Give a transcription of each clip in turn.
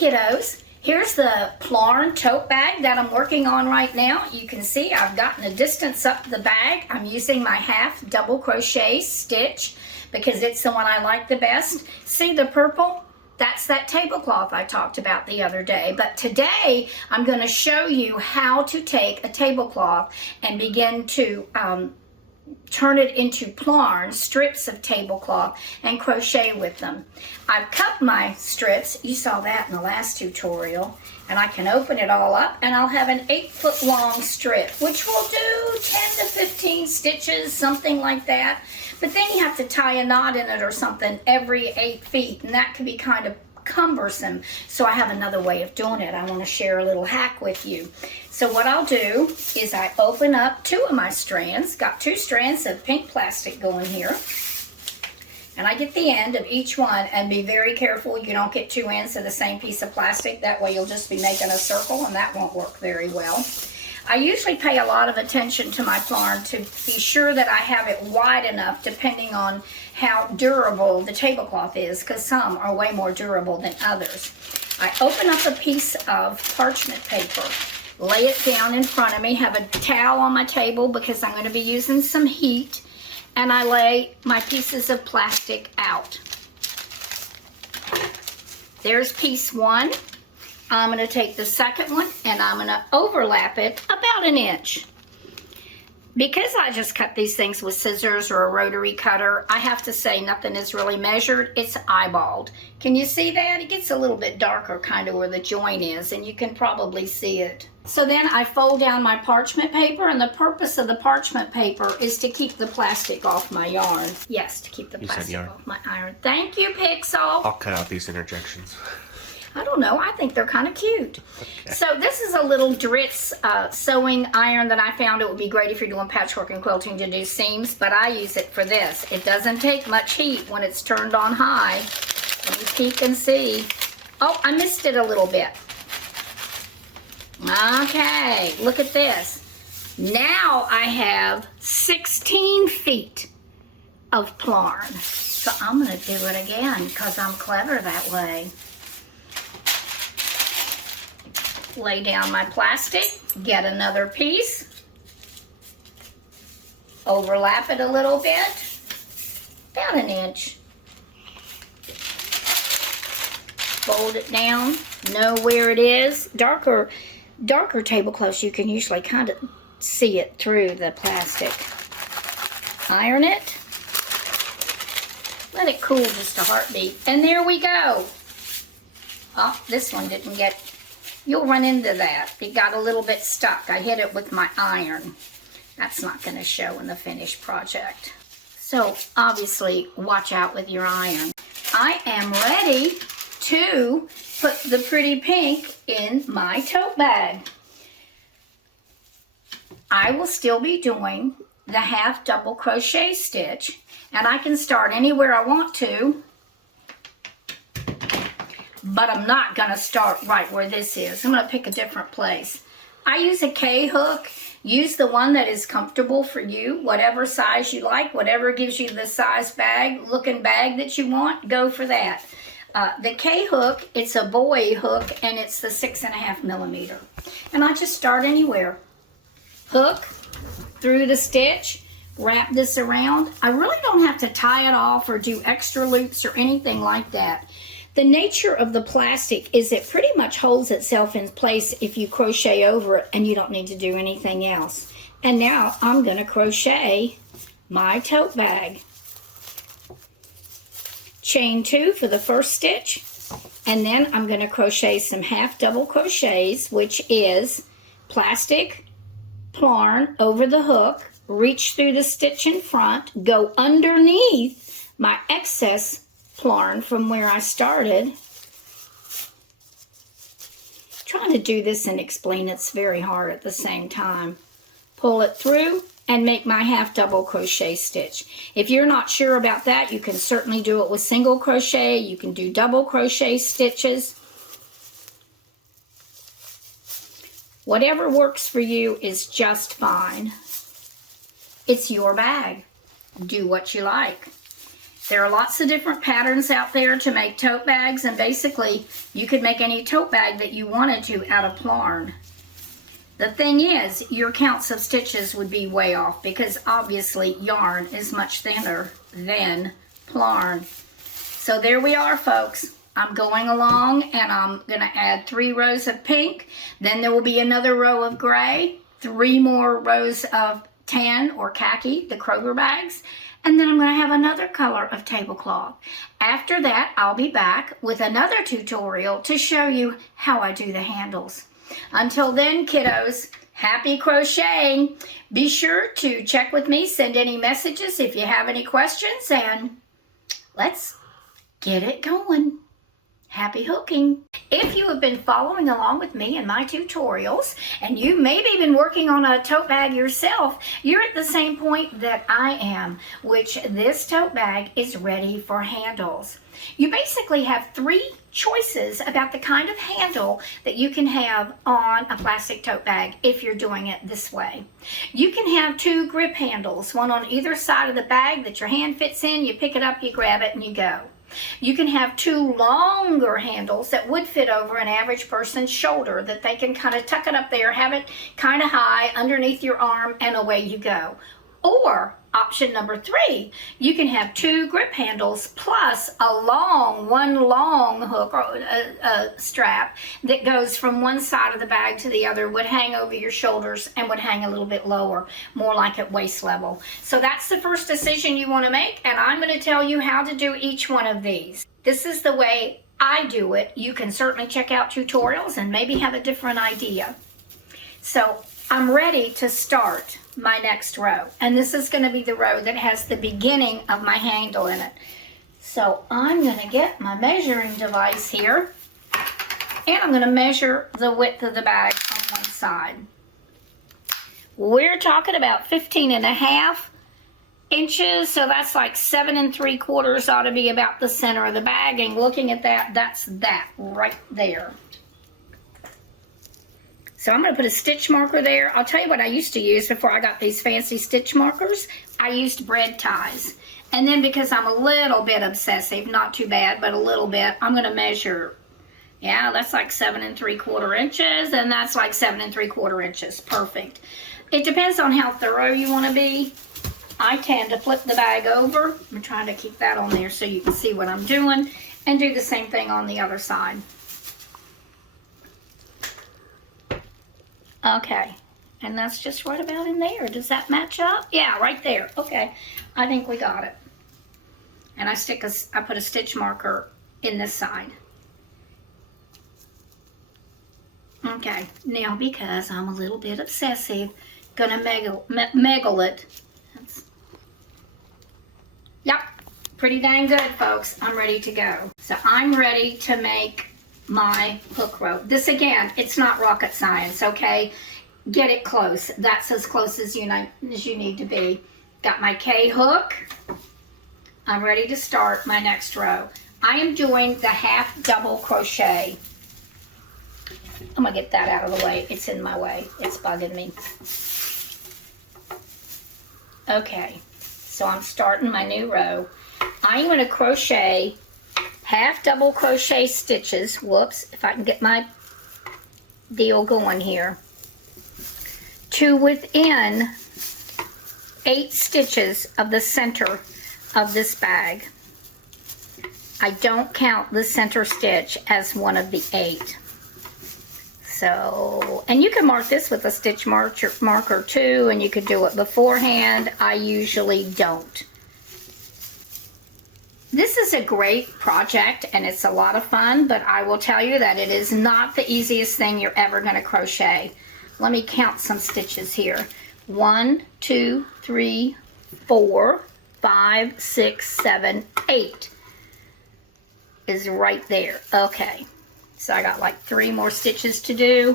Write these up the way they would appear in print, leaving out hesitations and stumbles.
kiddos, here's the Plarn tote bag that I'm working on right now. You can see I've gotten a distance up the bag. I'm using my half double crochet stitch because it's the one I like the best. See the purple? That's that tablecloth I talked about the other day. But today I'm going to show you how to take a tablecloth and begin to turn it into Plarn, strips of tablecloth, and crochet with them. I've cut my strips, you saw that in the last tutorial, and I can open it all up and I'll have an 8-foot long strip, which will do 10 to 15 stitches, something like that. But then you have to tie a knot in it or something every 8 feet, and that can be kind of cumbersome. So I have another way of doing it. I want to share a little hack with you. So what I'll do is I open up 2 of my strands, got 2 strands of pink plastic going here, and I get the end of each one, and be very careful you don't get 2 ends of the same piece of plastic. That way you'll just be making a circle, and that won't work very well. I usually pay a lot of attention to my Plarn to be sure that I have it wide enough depending on how durable the tablecloth is, because some are way more durable than others. I open up a piece of parchment paper, lay it down in front of me, have a towel on my table because I'm going to be using some heat, and I lay my pieces of plastic out. There's piece 1. I'm going to take the second one and I'm going to overlap it about 1 inch. Because I just cut these things with scissors or a rotary cutter, I have to say nothing is really measured. It's eyeballed. Can you see that? It gets a little bit darker kind of where the joint is, and you can probably see it. So then I fold down my parchment paper, and the purpose of the parchment paper is to keep the plastic off my yarn. Yes, to keep the plastic off my iron. Thank you, Pixel. I'll cut out these interjections. I don't know, I think they're kind of cute. Okay. So this is a little Dritz sewing iron that I found. It would be great if you're doing patchwork and quilting to do seams, but I use it for this. It doesn't take much heat when it's turned on high. Let me peek and see. Oh, I missed it a little bit. Okay, look at this. Now I have 16 feet of Plarn. So I'm gonna do it again because I'm clever that way. Lay down my plastic, get another piece, overlap it a little bit, about 1 inch. Fold it down, know where it is. Darker tablecloths, you can usually kind of see it through the plastic. Iron it, let it cool just a heartbeat, and there we go. Oh, this one didn't get. You'll run into that. It got a little bit stuck. I hit it with my iron. That's not going to show in the finished project. So obviously, watch out with your iron. I am ready to put the pretty pink in my tote bag. I will still be doing the half double crochet stitch, and I can start anywhere I want to. But I'm not going to start right where this is. I'm going to pick a different place. I use a K-hook. Use the one that is comfortable for you, whatever size you like, whatever gives you the size looking bag that you want, go for that. The K-hook, it's a boy hook, and it's the 6.5 millimeter. And I just start anywhere. Hook through the stitch, wrap this around. I really don't have to tie it off or do extra loops or anything like that. The nature of the plastic is it pretty much holds itself in place if you crochet over it, and you don't need to do anything else. And now I'm going to crochet my tote bag. Chain 2 for the first stitch, and then I'm going to crochet some half double crochets, which is plastic, Plarn over the hook, reach through the stitch in front, go underneath my excess Plarn from where I started. Trying to do this and explain it's very hard at the same time. Pull it through and make my half double crochet stitch. If you're not sure about that, you can certainly do it with single crochet. You can do double crochet stitches. Whatever works for you is just fine. It's your bag. Do what you like. There are lots of different patterns out there to make tote bags, and basically you could make any tote bag that you wanted to out of Plarn. The thing is, your counts of stitches would be way off because obviously yarn is much thinner than Plarn. So there we are, folks. I'm going along and I'm going to add 3 rows of pink. Then there will be another row of gray, 3 more rows of tan or khaki, the Kroger bags. And then I'm going to have another color of tablecloth. After that, I'll be back with another tutorial to show you how I do the handles. Until then, kiddos, happy crocheting. Be sure to check with me, send any messages if you have any questions, and let's get it going. Happy hooking. If you have been following along with me in my tutorials, and you maybe been working on a tote bag yourself, you're at the same point that I am, which this tote bag is ready for handles. You basically have 3 choices about the kind of handle that you can have on a plastic tote bag if you're doing it this way. You can have 2 grip handles, one on either side of the bag that your hand fits in. You pick it up, you grab it, and you go. You can have 2 longer handles that would fit over an average person's shoulder, that they can kind of tuck it up there, have it kind of high underneath your arm, and away you go. Or option number 3, you can have 2 grip handles plus one long hook or a strap that goes from one side of the bag to the other, would hang over your shoulders and would hang a little bit lower, more like at waist level. So that's the first decision you want to make, and I'm going to tell you how to do each one of these. This is the way I do it. You can certainly check out tutorials and maybe have a different idea. So I'm ready to start my next row, and this is going to be the row that has the beginning of my handle in it. So I'm going to get my measuring device here, and I'm going to measure the width of the bag on one side. We're talking about 15.5 inches, so that's like 7 3/4 ought to be about the center of the bag, and looking at that, that's that right there. So I'm going to put a stitch marker there. I'll tell you what I used to use before I got these fancy stitch markers. I used bread ties. And then because I'm a little bit obsessive, not too bad, but a little bit, I'm going to measure. Yeah, that's like 7 3/4 inches, and that's like 7 3/4 inches. Perfect. It depends on how thorough you want to be. I tend to flip the bag over. I'm trying to keep that on there so you can see what I'm doing, and do the same thing on the other side. Okay, and that's just right about in there. Does that match up? Yeah, right there. Okay, I think we got it. And I put a stitch marker in this side. Okay, now because I'm a little bit obsessive, gonna meggle it. Yep, pretty dang good, folks. I'm ready to go. So I'm ready to make my hook row. This again, it's not rocket science, okay? Get it close. That's as close as you need to be. Got my K hook. I'm ready to start my next row. I am doing the half double crochet. I'm gonna get that out of the way. It's in my way. It's bugging me. Okay, so I'm starting my new row. I'm gonna crochet half double crochet stitches, whoops, if I can get my deal going here, to within 8 stitches of the center of this bag. I don't count the center stitch as one of the 8. So, and you can mark this with a stitch marker too, and you could do it beforehand. I usually don't. This is a great project and it's a lot of fun, but I will tell you that it is not the easiest thing you're ever going to crochet. Let me count some stitches here. 1, 2, 3, 4, 5, 6, 7, 8 is right there. Okay, so I got like 3 more stitches to do,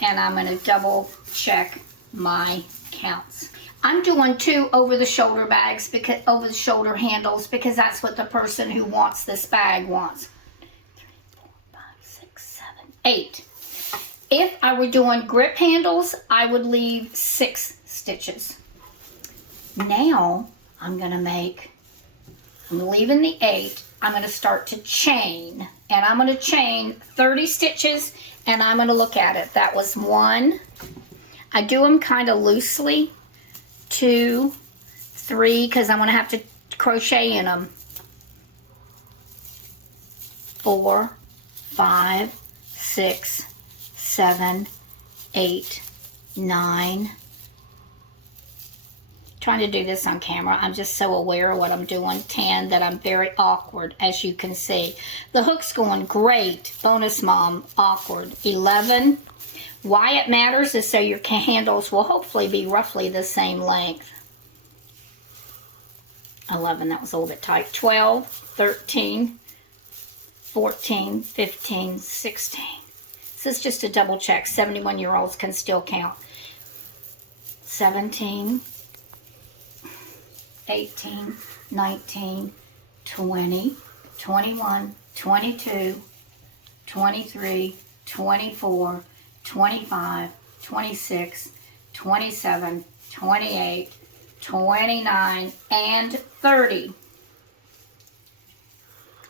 and I'm going to double check my counts. I'm doing 2 over-the-shoulder bags, because over-the-shoulder handles, because that's what the person who wants this bag wants. 3, 4, 5, 6, 7, 8. If I were doing grip handles, I would leave 6 stitches. Now I'm going to make I'm leaving the 8. I'm going to start to chain, and I'm going to chain 30 stitches, and I'm going to look at it. That was 1. I do them kind of loosely. 2, 3, because I'm going to have to crochet in them. 4, 5, 6, 7, 8, 9. Trying to do this on camera. I'm just so aware of what I'm doing. 10, that I'm very awkward, as you can see. The hook's going great. Bonus Mom, awkward. 11. Why it matters is so your handles will hopefully be roughly the same length. 11, that was a little bit tight. 12, 13, 14, 15, 16. This is just a double check. 71-year-olds can still count. 17, 18, 19, 20, 21, 22, 23, 24, 25, 26, 27, 28, 29, and 30.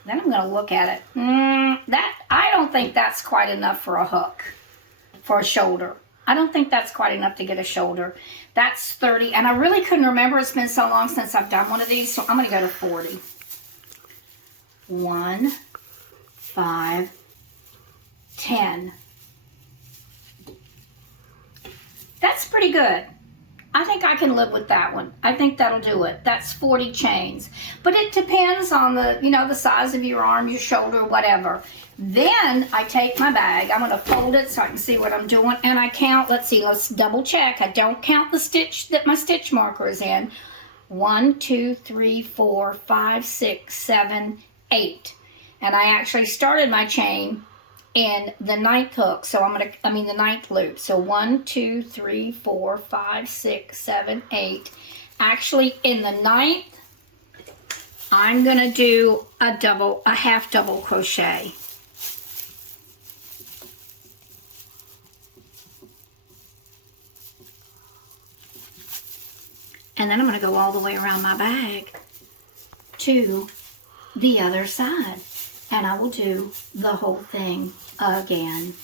Then I'm going to look at it. I don't think that's quite enough for a hook, for a shoulder. I don't think that's quite enough to get a shoulder. That's 30, and I really couldn't remember. It's been so long since I've done one of these, so I'm going to go to 40. 1, 5, 10. That's pretty good. I think I can live with that one. I think that'll do it. That's 40 chains. But it depends on the, the size of your arm, your shoulder, whatever. Then I take my bag. I'm going to fold it so I can see what I'm doing. And I count, let's see, let's double check. I don't count the stitch that my stitch marker is in. 1, 2, 3, 4, 5, 6, 7, 8. And I actually started my chain in the 9th hook, so the 9th loop. So 1, 2, 3, 4, 5, 6, 7, 8. Actually, in the 9th, I'm gonna do a half double crochet. And then I'm gonna go all the way around my bag to the other side. And I will do the whole thing again.